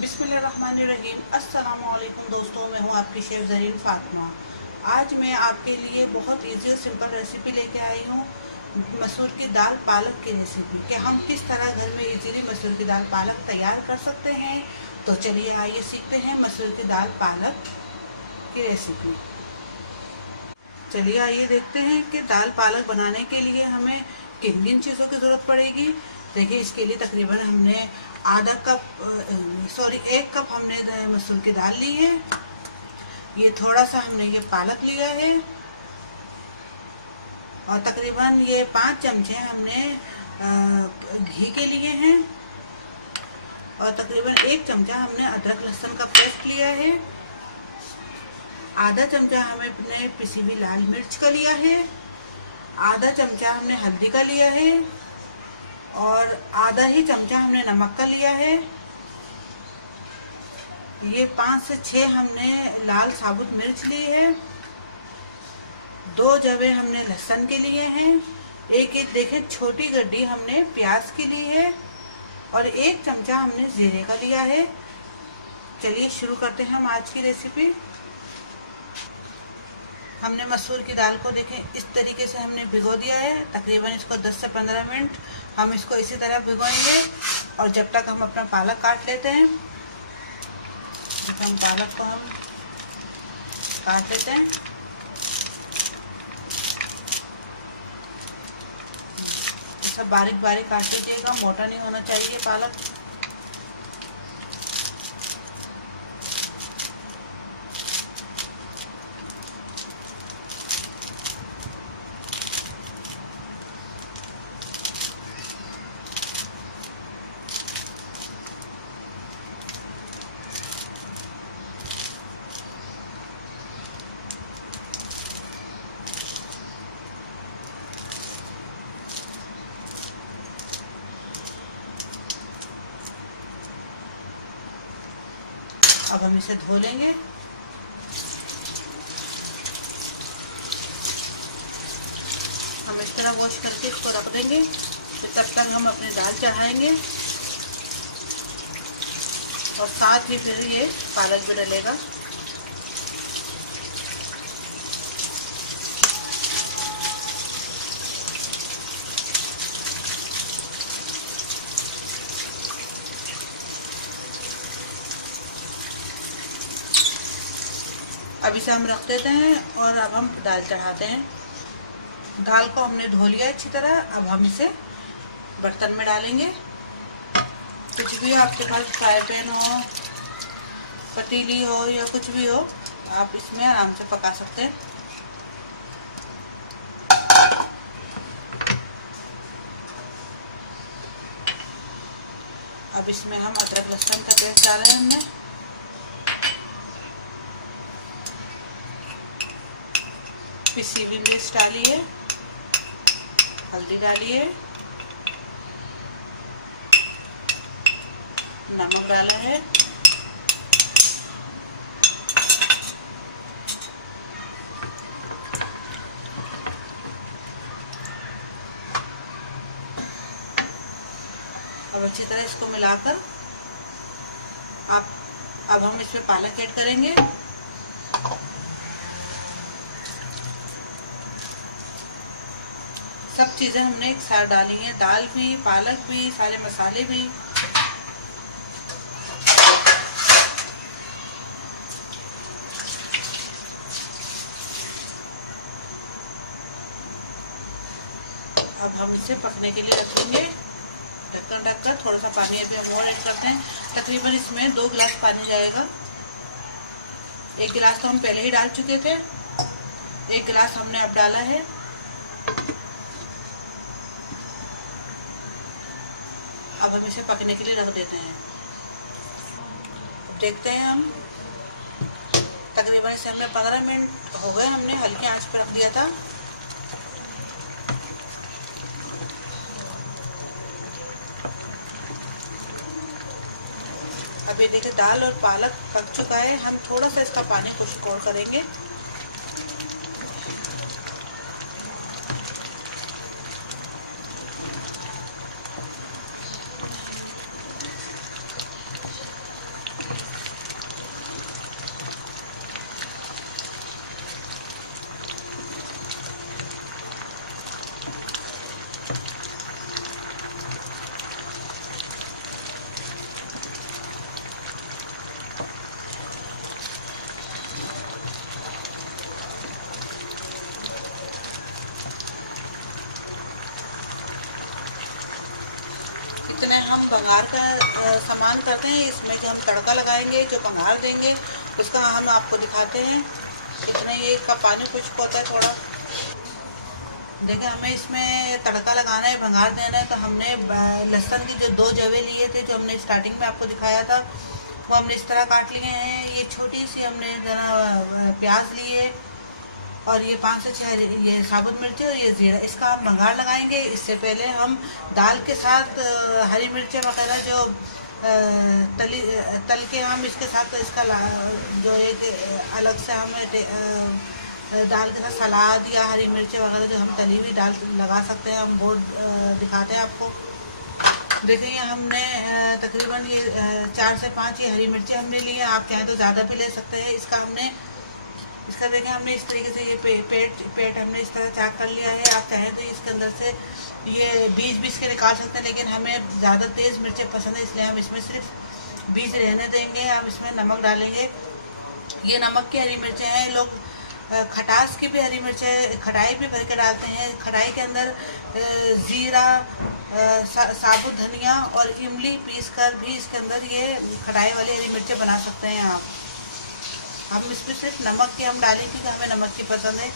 बिस्मिल्लाहिर्रहमानिर्रहीम। अस्सलामुअलैकुम दोस्तों, मैं हूं आपकी शेफ़ ज़रीन फ़ातिमा। आज मैं आपके लिए बहुत इजी और सिंपल रेसिपी लेके आई हूं, मसूर की दाल पालक की रेसिपी कि हम किस तरह घर में इजीली मसूर की दाल पालक तैयार कर सकते हैं। तो चलिए आइए सीखते हैं मसूर की दाल पालक की रेसिपी। चलिए आइए देखते हैं कि दाल पालक बनाने के लिए हमें किन किन चीज़ों की ज़रूरत पड़ेगी। देखिए, इसके लिए तकरीबन हमने एक कप हमने मसूर की दाल ली है। ये थोड़ा सा हमने ये पालक लिया है और तकरीबन ये 5 चमचे हमने घी के लिए हैं और तकरीबन 1 चमचा हमने अदरक लहसुन का पेस्ट लिया है। आधा चमचा हमने पिसी हुई लाल मिर्च का लिया है। आधा चमचा हमने हल्दी का लिया है और आधा ही चमचा हमने नमक का लिया है। ये 5 से 6 हमने लाल साबुत मिर्च ली है। 2 जवे हमने लहसुन के लिए हैं। एक देखिए छोटी गड्डी हमने प्याज की ली है और 1 चमचा हमने जीरे का लिया है। चलिए शुरू करते हैं हम आज की रेसिपी। हमने मसूर की दाल को देखें इस तरीके से हमने भिगो दिया है। तकरीबन इसको 10 से 15 मिनट हम इसको इसी तरह भिगोएंगे और जब तक हम अपना पालक काट लेते हैं। हम पालक को हम काट लेते हैं। सब बारीक बारीक काट लीजिएगा, मोटा नहीं होना चाहिए पालक। अब हम इसे धो लेंगे। हम इस तरह वॉश करके इसको रख देंगे। तो तब तक हम अपनी दाल चढ़ाएंगे और साथ ही फिर ये पालक भी डलेगा। अब इसे हम रख देते हैं और अब हम दाल चढ़ाते हैं। दाल को हमने धो लिया अच्छी तरह। अब हम इसे बर्तन में डालेंगे। कुछ भी आपके पास फ्राई पैन हो, पतीली हो या कुछ भी हो, आप इसमें आराम से पका सकते हैं। अब इसमें हम अदरक लहसुन का पेस्ट डाले हैं हमने। पिसी हुई मिर्च डाली है, हल्दी डाली है, नमक डाला है, अब अच्छी तरह इसको मिलाकर अब हम इसमें पालक ऐड करेंगे। सब चीज़ें हमने एक साथ डाली हैं, दाल भी, पालक भी, सारे मसाले भी। अब हम इसे पकने के लिए रखेंगे। ढक्कन ढककर थोड़ा सा पानी अभी हम और ऐड करते हैं। तकरीबन इसमें 2 गिलास पानी जाएगा। 1 गिलास तो हम पहले ही डाल चुके थे, 1 गिलास हमने अब डाला है। अब हम इसे पकने के लिए रख देते हैं। अब देखते हैं हम, तकरीबन इसे हमें 15 मिनट हो गए, हमने हल्की आंच पर रख दिया था। अभी देखिए दाल और पालक पक चुका है। हम थोड़ा सा इसका पानी कुछ और करेंगे। हम बघार का सामान करते हैं। इसमें जो हम तड़का लगाएंगे, जो बघार देंगे, उसका हम आपको दिखाते हैं। इतना ये का पानी कुछ होता है थोड़ा। देखिए, हमें इसमें तड़का लगाना है, बघार देना है। तो हमने लहसुन की जो 2 जवे लिए थे, जो हमने स्टार्टिंग में आपको दिखाया था, वो हमने इस तरह काट लिए हैं। ये छोटी सी हमने जरा प्याज लिए, और ये 5 से 6 ये साबुत मिर्ची और ये जीरा। इसका आप बघार लगाएंगे। इससे पहले हम दाल के साथ हरी मिर्चें वगैरह जो तल के हम इसके साथ इसका जो एक अलग से हम दाल के साथ सलाद या हरी मिर्चें वगैरह जो हम तली हुई दाल लगा सकते हैं, हम वो दिखाते हैं आपको। देखिए, हमने तकरीबन ये 4 से 5 ये हरी मिर्चें हमने ली हैं। आप चाहें तो ज़्यादा भी ले सकते हैं। इसका देखिए, हमने इस तरीके से ये पेट हमने इस तरह चाक कर लिया है। आप चाहें तो इसके अंदर से ये बीज के निकाल सकते हैं, लेकिन हमें ज़्यादा तेज़ मिर्चें पसंद है, इसलिए हम इसमें सिर्फ बीज रहने देंगे। हम इसमें नमक डालेंगे। ये नमक की हरी मिर्चें हैं। लोग खटास की भी हरी मिर्चें खटाई भी भर के डालते हैं। खटाई के अंदर ज़ीरा, साबुत धनिया और इमली पीसकर भी इसके अंदर ये खटाई वाली हरी मिर्चें बना सकते हैं आप। हम इसमें सिर्फ नमक की हम डालेंगे क्योंकि हमें नमक की पसंद है,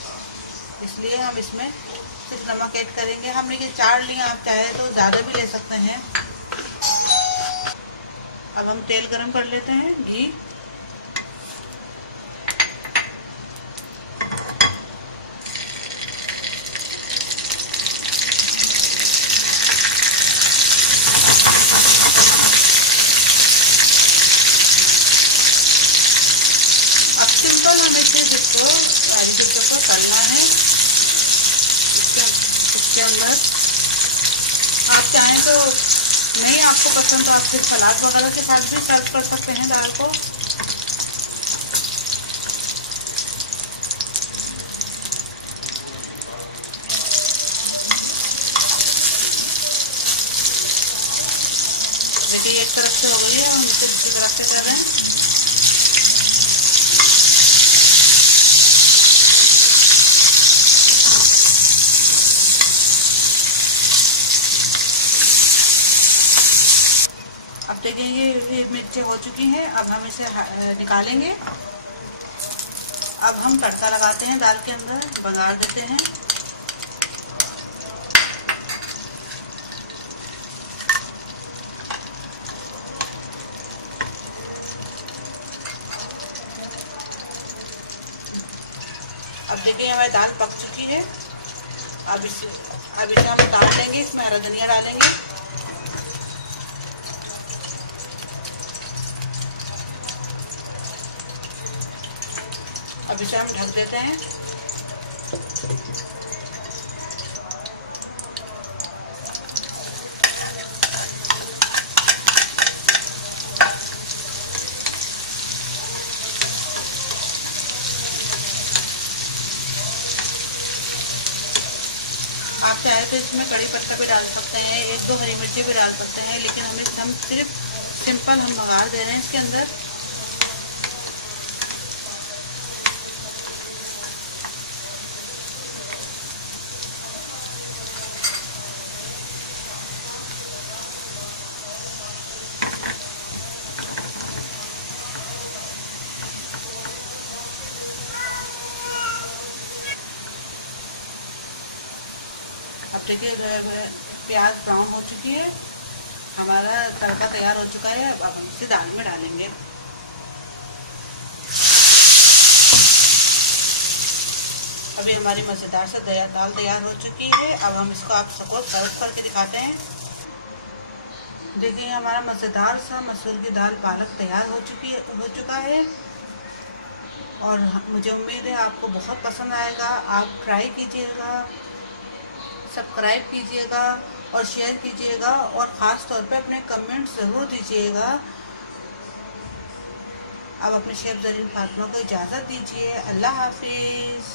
इसलिए हम इसमें सिर्फ नमक ऐड करेंगे। हमने ये 4 लिए, आप चाहे तो ज़्यादा भी ले सकते हैं। अब हम तेल गरम कर लेते हैं, घी। अब सिंपल हमें सिर्फ इसको हरी मिर्चों को तलना है। इसके अंदर आप चाहें तो नहीं आपको पसंद तो आप सिर्फ सलाद वगैरह के साथ भी सर्व कर सकते हैं दाल को। देखिए, एक तरफ से हो गई है, हम इसे दूसरी तरफ से कर रहे हैं। अब देखिए, ये मिर्चें हो चुकी हैं। अब हम इसे निकालेंगे। अब हम तड़का लगाते हैं दाल के अंदर, बघार देते हैं। अब देखिए, हमारी दाल पक चुकी है। अब इसे हम उतार लेंगे। इसमें हरा धनिया डालेंगे। अब इसे हम ढक देते हैं। आप चाहे तो इसमें कड़ी पत्ता भी डाल सकते हैं, 1-2 हरी मिर्ची भी डाल सकते हैं, लेकिन हम सिर्फ सिंपल हम बघार दे रहे हैं इसके अंदर। अब देखिए, प्याज ब्राउन हो चुकी है, हमारा तड़का तैयार हो चुका है। अब हम इसे दाल में डालेंगे। अभी हमारी मज़ेदार से दाल तैयार हो चुकी है। अब हम इसको आप सबको सर्व करके दिखाते हैं। देखिए, हमारा मज़ेदार सा मसूर की दाल पालक तैयार हो चुका है। और मुझे उम्मीद है आपको बहुत पसंद आएगा। आप ट्राई कीजिएगा, सब्सक्राइब कीजिएगा और शेयर कीजिएगा, और ख़ास तौर पे अपने कमेंट्स ज़रूर दीजिएगा। अब अपने शेफ ज़रीन फातिमा को इजाज़त दीजिए। अल्लाह हाफिज़।